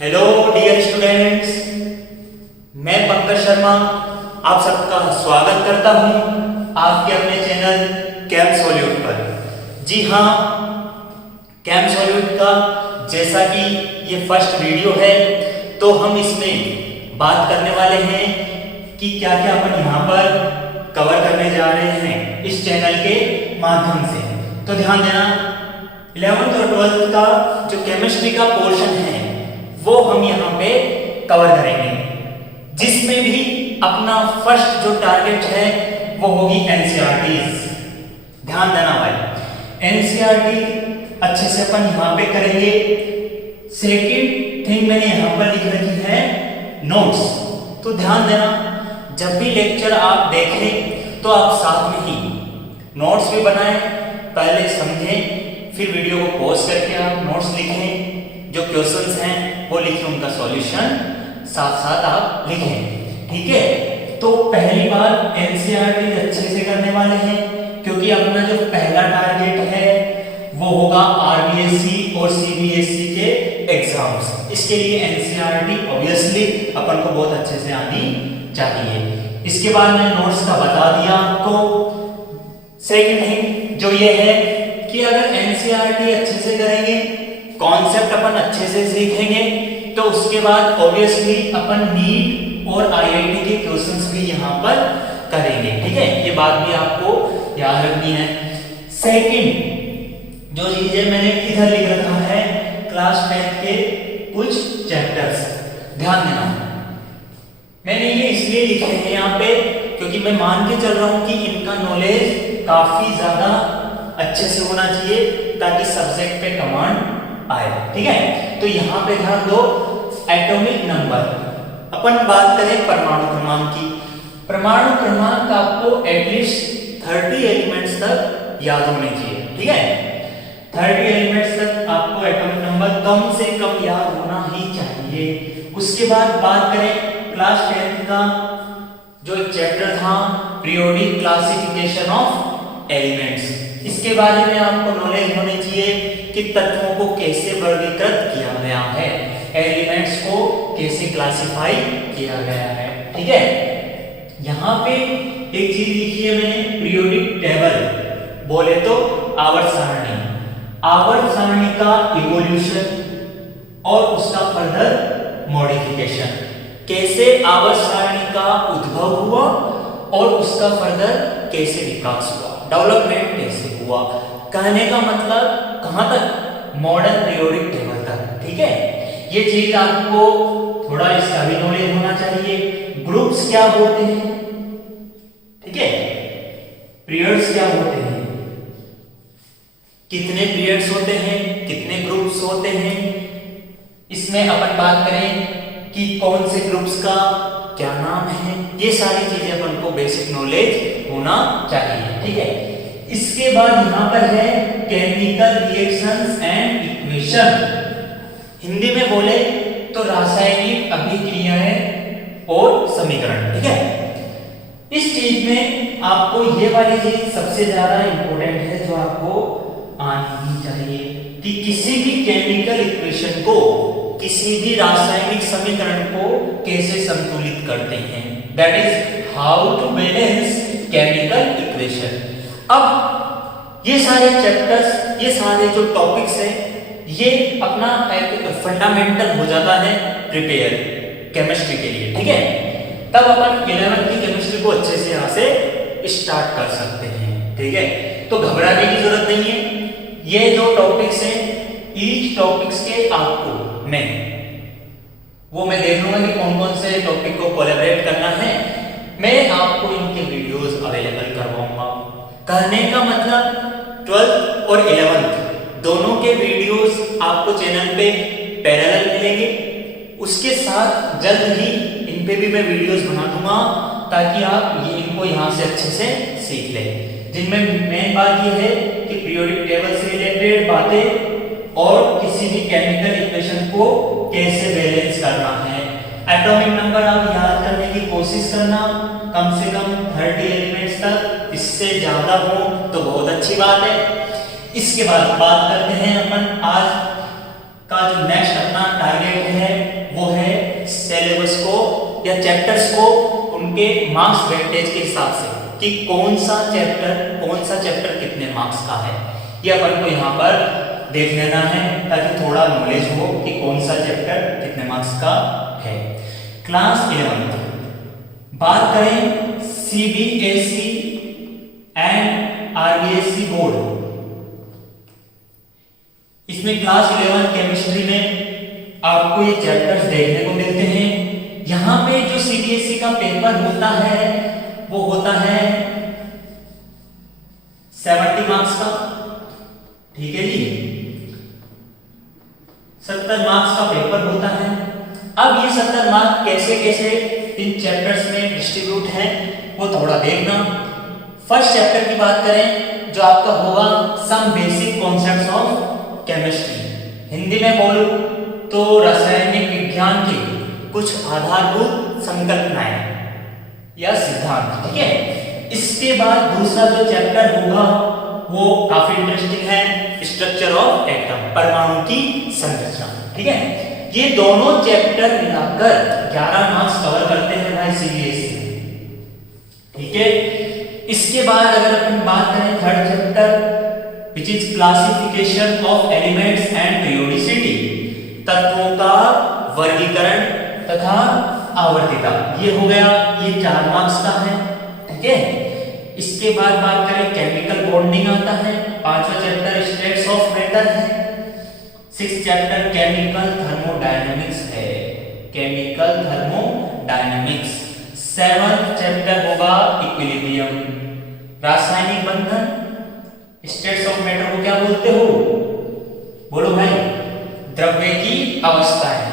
Hello dear students, मैं पंकज शर्मा आप सबका स्वागत करता हूं आपके अपने चैनल कैम सॉल्यूट पर। जी हाँ, कैम सॉल्यूट का जैसा कि ये फर्स्ट वीडियो है तो हम इसमें बात करने वाले हैं कि क्या क्या अपन यहाँ पर कवर करने जा रहे हैं इस चैनल के माध्यम से। तो ध्यान देना, 11th और 12th का जो केमिस्ट्री का पोर्शन है वो हम यहाँ पे कवर करेंगे, जिसमें भी अपना फर्स्ट जो टारगेट है वो होगी एनसीईआरटीज। ध्यान देना भाई, एनसीईआरटी अच्छे से अपन यहाँ पे करेंगे। सेकंड थिंग मैंने यहाँ पर लिख रखी है नोट्स। तो ध्यान देना, जब भी लेक्चर आप देखें तो आप साथ में ही नोट्स भी बनाएं, पहले समझें, फिर वीडियो को पॉज करके आप नोट्स लिखें, जो क्वेश्चंस हैं वो लिखें, उनका सॉल्यूशन साथ साथ आप लिखें। ठीक है, तो पहली बार एनसीईआरटी अच्छे से करने वाले हैं, क्योंकि अपना जो पहला टारगेट है वो होगा आरबीएसई और सीबीएसई के एग्जाम्स। इसके लिए एनसीईआरटी ऑब्वियसली अपन को बहुत अच्छे से आनी चाहिए। इसके बाद मैं नोट्स का बता दिया आपको। सेकंड थिंग जो ये है कि अगर एनसीईआरटी अच्छे से करेंगे, कॉन्सेप्ट अपन अच्छे से सीखेंगे, तो उसके बाद ऑब्वियसली अपन नीट और आईआईटी के क्वेश्चंस भी यहाँ पर करेंगे। ठीक है, ये बात भी आपको याद रखनी है। सेकंड जो चीजें मैंने इधर लिख रखा है, क्लास 10 के कुछ चैप्टर्स, ध्यान देना। मैंने ये इसलिए लिखे हैं यहाँ पे क्योंकि मैं मान के चल रहा हूँ कि इनका नॉलेज काफी ज्यादा अच्छे से होना चाहिए, ताकि सब्जेक्ट पे कमांड आए। ठीक है, तो यहाँ पे ध्यान दो, एटॉमिक नंबर। अपन बात करें परमाणु क्रमांक की। परमाणु क्रमांक आपको एटलीस्ट 30 एलिमेंट्स तक याद होने चाहिए। ठीक है, 30 एलिमेंट्स तक आपको एटॉमिक नंबर कम से कम याद होना ही चाहिए। उसके बाद बात करें क्लास 10 का जो एक चैप्टर था, पीरियोडिक क्लासिफिकेशन ऑफ एलिमेंट्स। इसके बारे में आपको नॉलेज होनी चाहिए कि तत्वों को कैसे वर्गीकृत किया गया है, एलिमेंट्स को कैसे क्लासिफाई किया गया है। ठीक है, यहाँ पे एक चीज लिखी है मैंने, पीरियोडिक टेबल बोले तो आवर्त सारणी। आवर्त सारणी का इवोल्यूशन और उसका फर्दर मॉडिफिकेशन, कैसे आवर्त सारणी का उद्भव हुआ और उसका फर्दर कैसे विकास हुआ, डेवलपमेंट कैसे हुआ। कहने का मतलब कहां तक, मॉडर्न पीरियोडिक टेबल तक। ठीक है, ये चीज आपको थोड़ा इसका भी नॉलेज होना चाहिए। ग्रुप्स क्या होते हैं, ठीक है, पीरियड्स क्या होते हैं, कितने पीरियड्स होते हैं, कितने ग्रुप्स होते हैं। इसमें अपन बात करें कि कौन से ग्रुप्स का क्या नाम है, ये सारी चीजें अपन को बेसिक नॉलेज होना चाहिए। ठीक है, इसके बाद यहां पर है chemical reactions and equation. Hindi में बोले तो रासायनिक अभिक्रियाएं और समीकरण। ठीक है, इस चीज में आपको ये वाली चीज सबसे ज्यादा इंपॉर्टेंट है, जो आपको आनी ही चाहिए कि किसी भी केमिकल इक्वेशन को, किसी भी रासायनिक समीकरण को कैसे संतुलित करते हैं। That is how to balance chemical equation. अब ये सारे चैप्टर्स, ये सारे जो टॉपिक्स हैं, ये अपना एक फंडामेंटल हो जाता है प्रिपेयर केमिस्ट्री के लिए। ठीक है, तब अपन 11th की केमिस्ट्री को अच्छे से यहाँ से स्टार्ट कर सकते हैं। ठीक है, तो घबराने की जरूरत नहीं है। ये जो टॉपिक्स हैं, ईच टॉपिक्स के आपको मैं देख लूंगा कि कौन कौन से टॉपिक को कोलैबोरेट करना है, मैं आपको इनके वीडियोस अवेलेबल करवाऊंगा। कहने का मतलब 12th और 11th दोनों के वीडियोस आपको चैनल पे पैरेलल मिलेंगे। उसके साथ जल्द ही इन पे भी मैं वीडियोस बना दूंगा, ताकि आप ये इनको यहाँ से अच्छे से सीख लें। जिनमें मेन बात ये है कि पीरियोडिक टेबल से रिलेटेड बातें और किसी भी केमिकल इक्वेशन को कैसे बैलेंस करना है। एटॉमिक नंबर आप याद करने की कोशिश करना, कम से कम 30 एलिमेंट्स तक, इससे ज्यादा हो तो बहुत अच्छी बात है। इसके बाद बात करते हैं अपन आज का जो नेक्स्ट अपना टारगेट है चैप्टर्स को उनके मार्क्स वेटेज के हिसाब से कि कौन सा चैप्टर कितने मार्क्स का है, ये अपन को यहाँ पर देख लेना है ताकि थोड़ा नॉलेज हो कि कौन सा चैप्टर कितने मार्क्स का है। क्लास 11 बात करें सीबीएसई एंड आरबीएसई बोर्ड, इसमें क्लास 11 केमिस्ट्री में आपको ये चैप्टर्स देखने को मिलते हैं। यहाँ पे जो सीबीएसई का पेपर होता है वो होता है 70 मार्क्स का, ठीक है जी, 70 मार्क्स का पेपर होता है। अब ये 70 मार्क्स कैसे कैसे इन चैप्टर्स में डिस्ट्रीब्यूट है वो थोड़ा देखना। फर्स्ट चैप्टर की बात करें जो आपका होगा some basic concepts of chemistry, Hindi में बोलूं तो रासायनिक विज्ञान की कुछ आधारभूत संकल्पनाएं या सिद्धांत, ठीक है। इसके बाद दूसरा जो चैप्टर होगा वो काफी इंटरेस्टिंग है, स्ट्रक्चर ऑफ एटम, परमाणु की संरचना, ठीक है। ये दोनों चैप्टर मिलाकर 11 मार्क्स कवर करते हैं भाई सीबीएसई, ठीक है। इसके बाद अगर अपन बात करें third chapter which is classification of elements and periodicity, तत्वों का वर्गीकरण तथा आवर्तीता, ये हो गया, ये 4 मार्क्स का है, ठीक है। इसके बाद बात करें केमिकल बॉन्डिंग आता है, पांचवा चैप्टर स्टेट्स ऑफ मैटर है, 6th चैप्टर केमिकल थर्मोडायनामिक्स है, केमिकल थर्मोडायनामिक्स, 7th चैप्टर होगा इक्विलिब्रियम, रासायनिक बंधन, स्टेट्स ऑफ मैटर को क्या बोलते हो, बोलो भाई, द्रव्य की अवस्थाएं।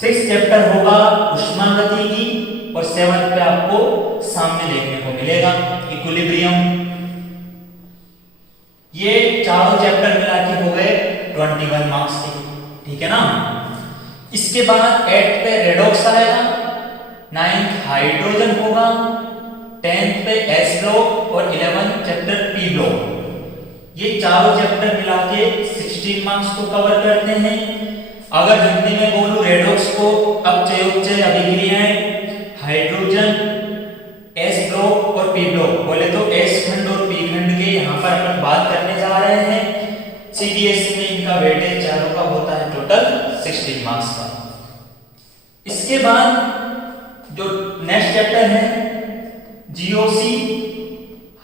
6th चैप्टर होगा उष्मागतिकी और 7th पे आपको सामने देखने को मिलेगा इक्विलिब्रियम। ये चारों चैप्टर मिला के हो गए 21 मार्क्स के, ठीक है ना। इसके बाद 8th पे रेडॉक्स आएगा, 9th हाइड्रोजन होगा, 10th पे एस ब्लॉक और 11th चैप्टर पी ब्लॉक। ये चारों चैप्टर मिला के 16 मार्क्स को कवर करते हैं। अगर हिंदी में बोलूं रेडॉक्स को अपचयोपचय अभिक्रियाएं, हाइड्रोजन, एस ब्लॉक और पी ब्लॉक, बोले तो एस खंड और पी खंड के यहाँ पर अपन बात करने जा रहे हैं। सीबीएसई में इनका वेटेज चारों का होता है टोटल 16 मार्क्स का। इसके बाद जो नेक्स्ट चैप्टर है जीओसी,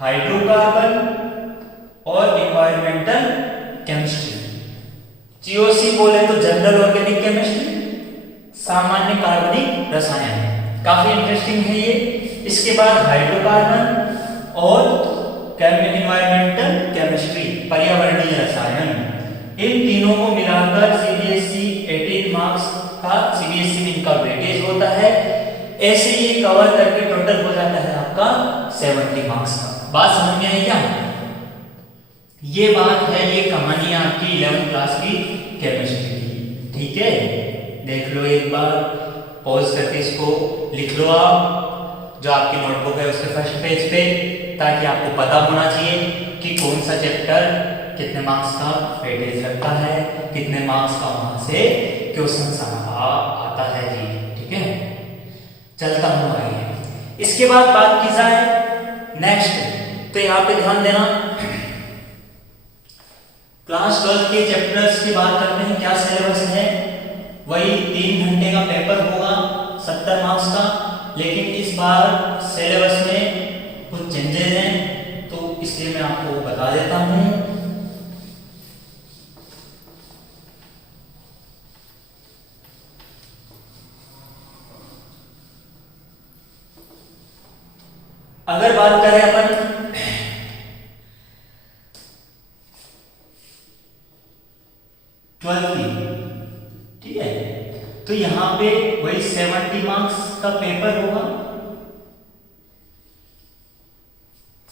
हाइड्रोकार्बन और एनवायरमेंटल केमिस्ट्री। जीओसी बोले तो जनरल ऑर्गेनिक केमिस्ट्री, सामान्य कार्बनिक रसायन, काफी इंटरेस्टिंग है ये। इसके बाद हाइड्रोकार्बन और एनवायरमेंटल केमिस्ट्री, पर्यावरणीय रसायन। इन तीनों को मिलाकर सीबीएसई 18 मार्क्स का सीबीएसई में इनका वेटेज होता है। ऐसे ही कवर करके टोटल हो जाता है आपका 70 मार्क्स का। बात समझ में आई क्या? ये बात है, ये कहानी आपकी 11th क्लास की केमिस्ट्री की, ठीक है। देख लो एक बार, पॉज करके इसको लिख लो आप, जो आपकी नोटबुक है उसके फर्स्ट पेज पे, ताकि आपको पता होना चाहिए कि कौन सा चैप्टर कितने मार्क्स का वेटेज रखता है, कितने मार्क्स का वहां से क्वेश्चन आता है जी, ठीक है। चलता हूं आगे। इसके बाद बात की जाए नेक्स्ट, तो यहाँ पे ध्यान देना, क्लास 12 के चैप्टर्स की बात करते हैं। क्या सिलेबस है? वही 3 घंटे का पेपर होगा 70 मार्क्स का, लेकिन इस बार सिलेबस में कुछ चेंजेस हैं, तो इसलिए मैं आपको बता देता हूं। अगर बात करें अपन 12 की, ठीक है, तो यहां पे वही 70 मार्क्स का पेपर होगा।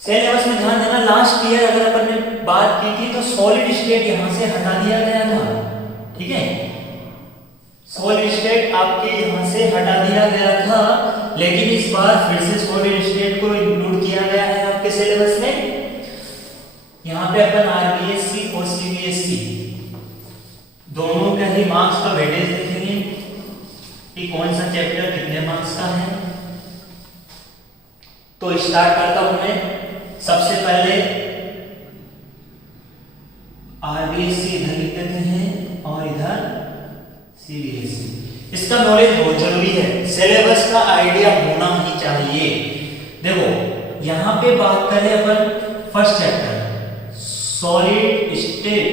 सिलेबस में ध्यान देना, लास्ट ईयर अगर अपन ने बात की थी तो सॉलिड स्टेट यहां से हटा दिया गया था, ठीक है। सॉलिड स्टेट आपके यहां से हटा दिया गया था, लेकिन इस बार फिर से सॉलिड स्टेट को इंक्लूड किया गया है आपके सिलेबस में। यहां पे अपन आरबीएसई और सीबीएसई दोनों का ही मार्क्स का वेटेज देखेंगे। कि कौन सा चैप्टर कितने मार्क्स का है। तो स्टार्ट करता हूं मैं। सबसे पहले आरबीएससी इधर लिख देते हैं और इधर सीबीएसई। इसका नॉलेज बहुत जरूरी है, सिलेबस का आइडिया होना ही चाहिए। देखो यहां पे बात करें अपन first chapter solid state,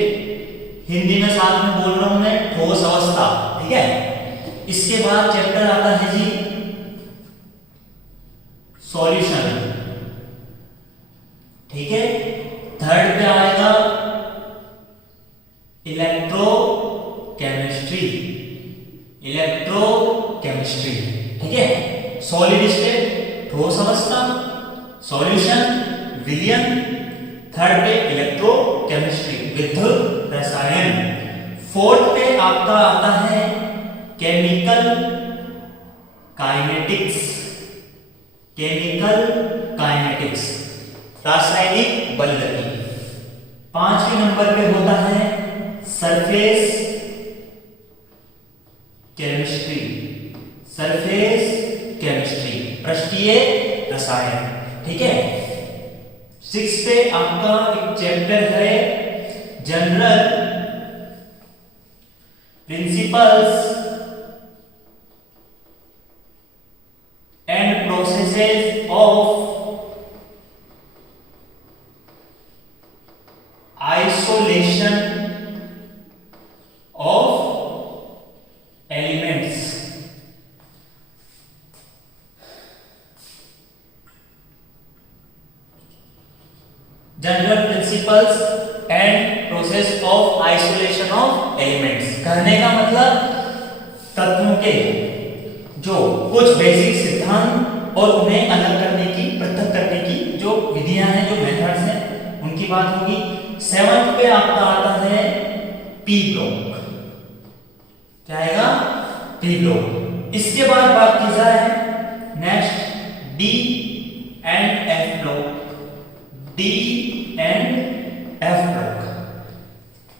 Hindi में साथ में बोल रहा हूं मैं ठोस अवस्था, ठीक है। इसके बाद चैप्टर आता है जी सॉल्यूशन, ठीक है। थर्ड पे आएगा इलेक्ट्रोकेमिस्ट्री, इलेक्ट्रोकेमिस्ट्री, ठीक है। सॉलिड स्टेट ठोस अवस्था, सॉल्यूशन विलयन, थर्ड पे इलेक्ट्रोकेमिस्ट्री विद्युत रसायन। फोर्थ पे आपका आता है केमिकल काइनेटिक्स, केमिकल काइनेटिक्स रासायनिक बलगति। पांचवें नंबर पे होता है सरफेस केमिस्ट्री, सरफेस केमिस्ट्री पृष्ठीय रसायन, ठीक है। सिक्स पे आपका एक चैप्टर है general principles and processes of isolation of elements. General principles and process of isolation of elements, कहने का मतलब तत्वों के जो कुछ बेसिक सिद्धांत और उन्हें अलग करने की, पृथक करने की जो विधियां हैं, जो मेथड्स हैं, उनकी बात होगी। सेवंथ पे आपका आता है पी ब्लॉक, क्या आएगा पी ब्लॉक। इसके बाद बात की जाए next D and F block, D and F block.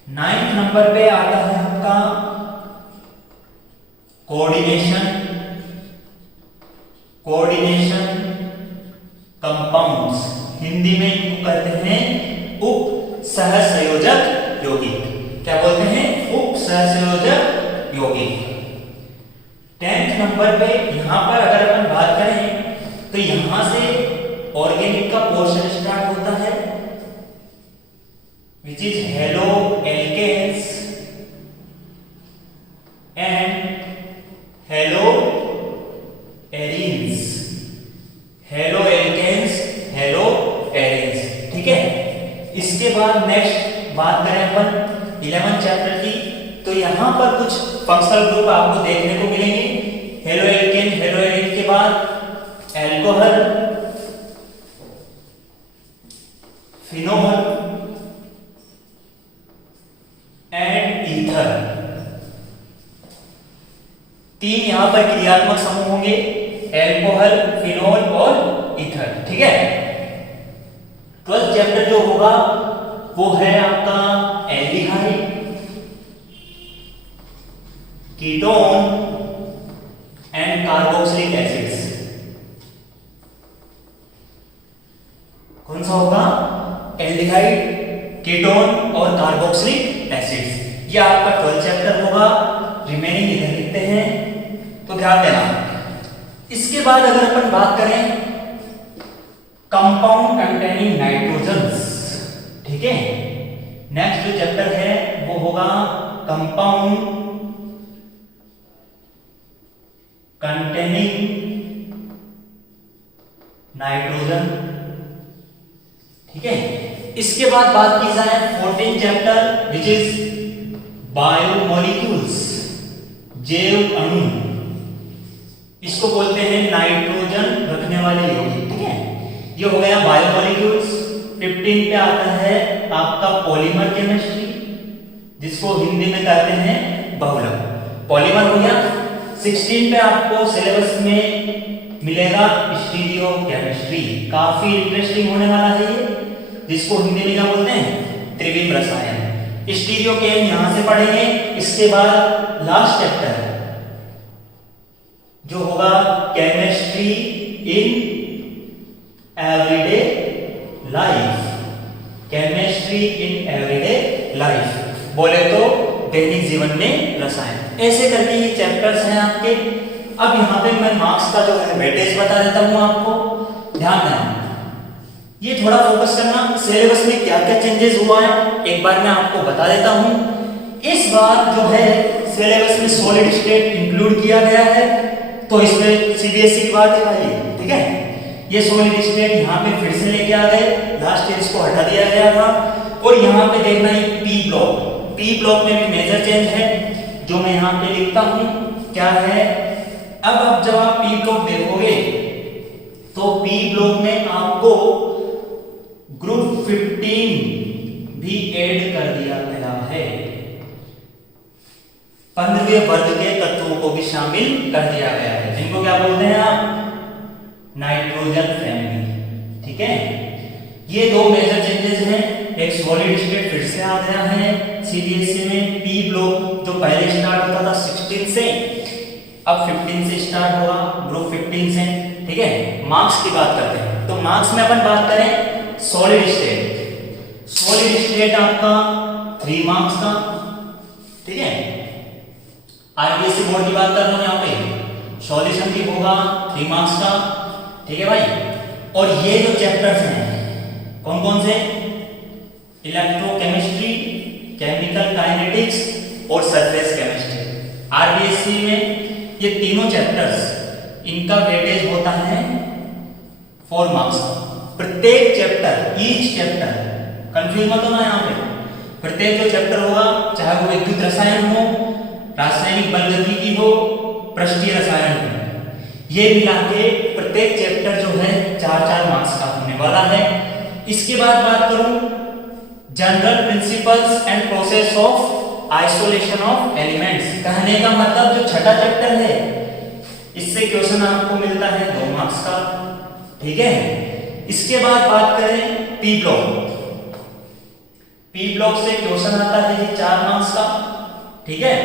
Ninth number पे आता है आपका कोऑर्डिनेशन, कोऑर्डिनेशन कंपाउंड्स, हिंदी में इनको कहते हैं उप सहसंयोजक यौगिक। क्या बोलते हैं? उप सहसंयोजक यौगिक। 10th नंबर पे यहां पर अगर अपन बात करें तो यहां से ऑर्गेनिक का पोर्शन स्टार्ट होता है which is haloalkanes and haloarenes, haloalkanes, haloarenes, ठीक है। इसके बाद नेक्स्ट बात करें अपन 11 चैप्टर की, तो यहां पर कुछ फंक्शनल ग्रुप आपको देखने को मिलेंगे। हेलो एल्केन, हेलो एरीन के बाद एल्कोहल, फिनोल एंड ईथर। तीन यहां पर क्रियात्मक समूह होंगे, एल्कोहल, फिनोल और ईथर, ठीक है। 12th चैप्टर जो होगा वो है आपका aldehyde, ketone and carboxylic acids. कौन सा होगा? एल्डिहाइड, कीटोन और कार्बोक्सिलिक एसिड्स। ये आपका 12th चैप्टर होगा। रिमेनिंग इधर लिखते हैं, तो ध्यान देना। इसके बाद अगर अपन बात करें कंपाउंड कंटेनिंग नाइट्रोजन्स, ठीक है। नेक्स्ट जो चैप्टर है वो होगा कंपाउंड कंटेनिंग नाइट्रोजन, ठीक है। इसके बाद बात की जाए 14th chapter which is biomolecules, जैव अणु। इसको बोलते हैं नाइट्रोजन रखने वाले यौगिक, ठीक है। ये हो गया बायोमोलिक्यूल्स। 15 पे आता है आपका पॉलीमर केमिस्ट्री, जिसको हिंदी में कहते हैं बहुलक, पॉलीमर हो गया। 16 पे आपको सिलेबस में मिलेगा स्टीरियो केमिस्ट्री, काफी इंटरेस्टिंग होने वाला है ये, जिसको हिंदी में क्या बोलते हैं? त्रिविम रसायन। स्टीरियो केम यहां से पढ़ेंगे। इसके बाद लास्ट चैप्टर रसायन। ऐसे करके ये चैप्टर्स हैं आपके। अब यहाँ पे मैं मार्क्स का जो है वेटेज बता देता हूँ आपको, ध्यान देना। ये थोड़ा फोकस करना, सिलेबस में क्या क्या चेंजेस हुआ है एक बार मैं आपको बता देता हूँ। इस बार जो है सिलेबस में सॉलिड स्टेट इंक्लूड किया गया है, तो इसमें सीबीएसई की बात है भाई, ठीक है। ये सॉलिड स्टेट यहाँ पे फिर से लेके आ गए, लास्ट ईयर इसको हटा दिया गया था। और यहाँ पे देखना है पी ब्लॉक, पी ब्लॉक में भी मेजर चेंज है जो मैं यहाँ पे लिखता हूँ, क्या है। अब जब आप पी ब्लॉक देखोगे तो पी ब्लॉक में आपको ग्रुप 15 भी ऐड कर दिया गया है, 15वें वर्ग के तत्वों को भी शामिल कर दिया गया है, जिनको क्या बोलते हैं आप, नाइट्रोजन फैमिली, ठीक है। ये दो मेजर चेंजेस हैं। एक सॉलिड स्टेट फिर से आ गया है सीबीएसई में, पी ब्लॉक जो पहले स्टार्ट होता था 16 से, अब 15 से स्टार्ट हुआ, ग्रुप 15 से, ठीक है। मार्क्स की बात करते हैं, तो मार्क्स में अपन बात करें सॉलिड स्टेट, सॉलिड स्टेट आपका 3 मार्क्स का, ठीक है। आरबीएसई बोर्ड की बात कर रहा हूं यहाँ पे, सॉल्यूशन भी होगा 3 मार्क्स का, ठीक है भाई। और ये जो चैप्टर्स हैं कौन कौन से, इलेक्ट्रोकेमिस्ट्री, केमिकल काइनेटिक्स और सरफेस केमिस्ट्री। आरबीएसई में ये तीनों चैप्टर्स, इनका वेटेज होता है 4 मार्क्स का। प्रत्येक चैप्टर, ईच चैप्टर, कंफ्यूज मत होना यहाँ पे, प्रत्येक जो चैप्टर होगा, चाहे वो विद्युत रसायन हो, रासायनिक बलगतिकी हो, पृष्ठीय रसायन हो, ये मिला के प्रत्येक चैप्टर जो है 4-4 मार्क्स का होने वाला है। इसके बाद बात करूं general principles and process of isolation of elements, कहने का मतलब जो छठा चैप्टर है इससे क्वेश्चन आपको मिलता है 2 मार्क्स का, ठीक है। इसके बाद बात करें पी ब्लॉक, पी ब्लॉक से क्वेश्चन आता है ये 4 मार्क्स का, ठीक है।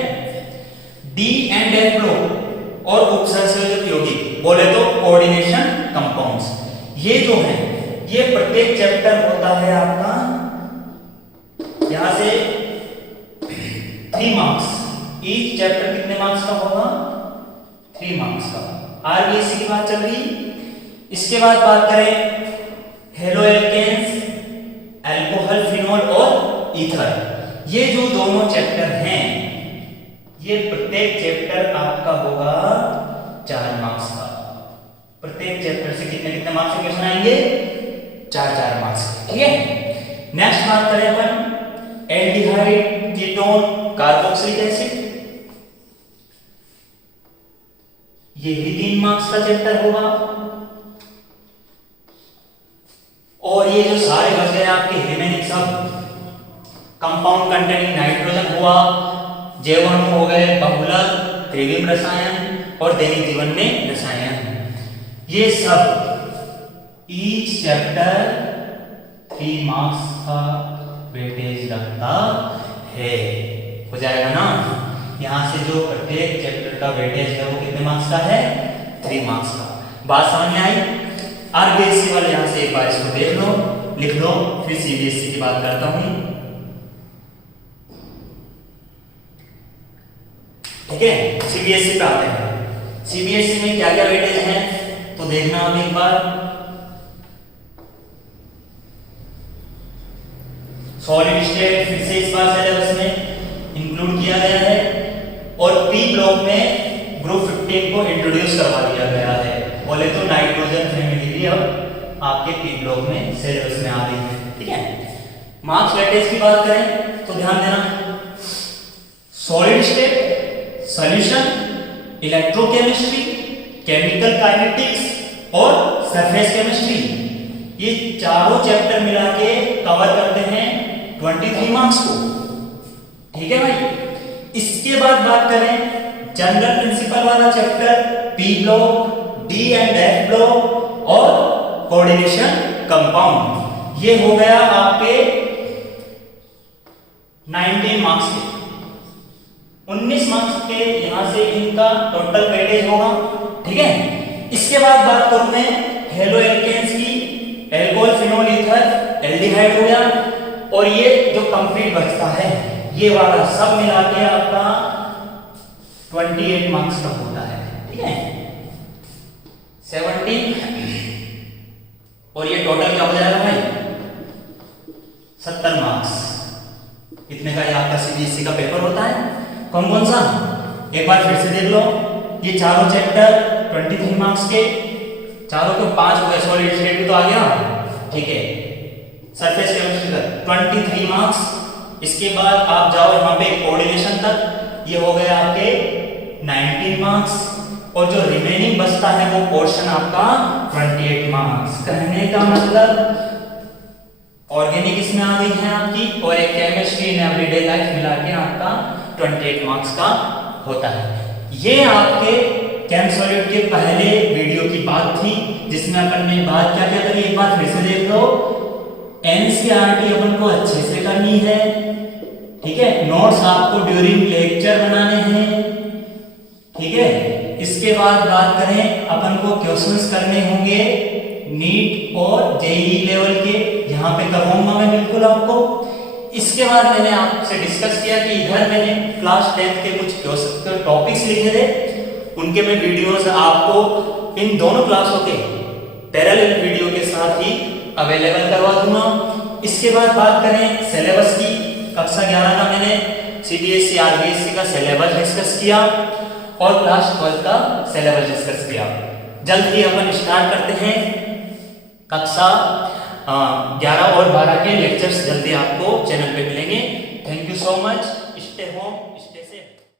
डी एंड एफ ब्लॉक और उपसंयोजक यौगिक, बोले तो कोऑर्डिनेशन कंपाउंड्स, ये जो है ये प्रत्येक चैप्टर होता है आपका यहां से 3 मार्क्स, ईच चैप्टर कितने मार्क्स का होगा, 3 मार्क्स का। आरबीएसई की बात चल रही। इसके बाद बात करें हेलो एल्केन्स, अल्कोहल, फिनोल और ईथर, ये जो दोनों चैप्टर हैं ये प्रत्येक चैप्टर आपका होगा 4 मार्क्स का। प्रत्येक चैप्टर से कितने कितने मार्क्स के क्वेश्चन आएंगे, 4-4 मार्क्स, ठीक है। नेक्स्ट बात करें अपन एल्डिहाइड, कीटोन, कार्बोक्सिलिक एसिड, ये भी 3 मार्क्स का चैप्टर होगा। और ये जो सारे बच गए आपके रिमेनिंग सब कंपाउंड कंटेनिंग नाइट्रोजन हुआ, जैव हो गए, बहुलक, त्रिविम रसायन और दैनिक जीवन में रसायन, ये सब ईच चैप्टर 3 मार्क्स का वेटेज रखता है। हो जाएगा ना, यहां से जो प्रत्येक चैप्टर का वेटेज है वो कितने मार्क्स का है, 3 मार्क्स का। बात समझ में आई। आरबीएसई वाले यहां से एक बार इसको देख लो, लिख लो, फिर सीबीएसई की बात करता हूं, ठीक है। सीबीएसई पे आते हैं। सीबीएसई में क्या क्या वेटेज है तो देखना आप एक बार। सॉलिड स्टेट फिर से इस बार सिलेबस में इंक्लूड किया गया है और पी ब्लॉक में ग्रुप 15 को इंट्रोड्यूस करवा दिया गया है। बोले तो नाइट्रोजन फैमिली भी अब आपके पी ब्लॉक में सिलेबस में आ गई है, ठीक है। मार्क्स वेटेज की बात करें तो ध्यान देना, solid state, solution, electrochemistry, chemical kinetics और सरफेस केमिस्ट्री, ये चारों चैप्टर मिला के कवर करते हैं 23 मार्क्स को, ठीक है भाई। इसके बाद बात करें जनरल प्रिंसिपल वाला chapter, P block, D and F block और कोऑर्डिनेशन कंपाउंड, ये हो गया आपके 19 मार्क्स के। 19 मार्क्स के यहां से इनका टोटल वेटेज होगा, ठीक है। इसके बाद बात करूं मैं हेलो एल्केन्स की, एल्कोहल, फिनोल, ईथर, एल्डिहाइड हो गया और ये जो कंप्लीट बचता है ये वाला सब मिला के आपका 28 मार्क्स का होता है, ठीक है 70 और ये टोटल क्या हो जाएगा भाई 70 मार्क्स। इतने का ये आपका सीबीएसई का पेपर होता है। कौन कौन सा, एक बार फिर से देख लो, ये चारों चैप्टर 23 मार्क्स के, चारों के 5 हो गए, सॉलिड स्टेट भी तो आ गया, ठीक है सरफेस केमिस्ट्री का 23 मार्क्स। इसके बाद आप जाओ यहाँ पे कोऑर्डिनेशन तक, ये हो गए आपके 19 मार्क्स, और जो रिमेनिंग बचता है वो पोर्शन आपका 28 मार्क्स। कहने का मतलब ऑर्गेनिक इसमें आ गई है आपकी, और एक केमिस्ट्री इन एवरीडे लाइफ मिला के आपका 28 मार्क्स का होता है। ये आपके केम सॉलिड के पहले वीडियो की बात थी, जिसमें अपन ने बात क्या क्या करी, एक बार फिर से देख लो। एनसीईआरटी अपन को अच्छे से करनी है, ठीक है, नोट्स आपको ड्यूरिंग लेक्चर बनाने हैं, ठीक है। इसके बाद बात करें अपन को क्वेश्चंस करने होंगे नीट और जेईई लेवल के, यहाँ पे करवाऊंगा मैं बिल्कुल आपको। इसके बाद मैंने आपसे डिस्कस किया कि इधर मैंने क्लास 10 के कुछ टॉपिक्स लिखे थे, उनके मैं वीडियोस आपको इन दोनों क्लासों के पैरेलल वीडियो के साथ ही अवेलेबल करवा दूंगा। इसके बाद बात करें सिलेबस की, कक्षा 11 का मैंने सीबीएसई आरबीएसई का सिलेबस डिस्कस किया और क्लास 12 का सिलेबस डिस्कस किया। जल्द ही अपन स्टार्ट करते हैं कक्षा 11 और 12 के लेक्चर्स, जल्दी आपको चैनल पे मिलेंगे। Thank you so much, stay home.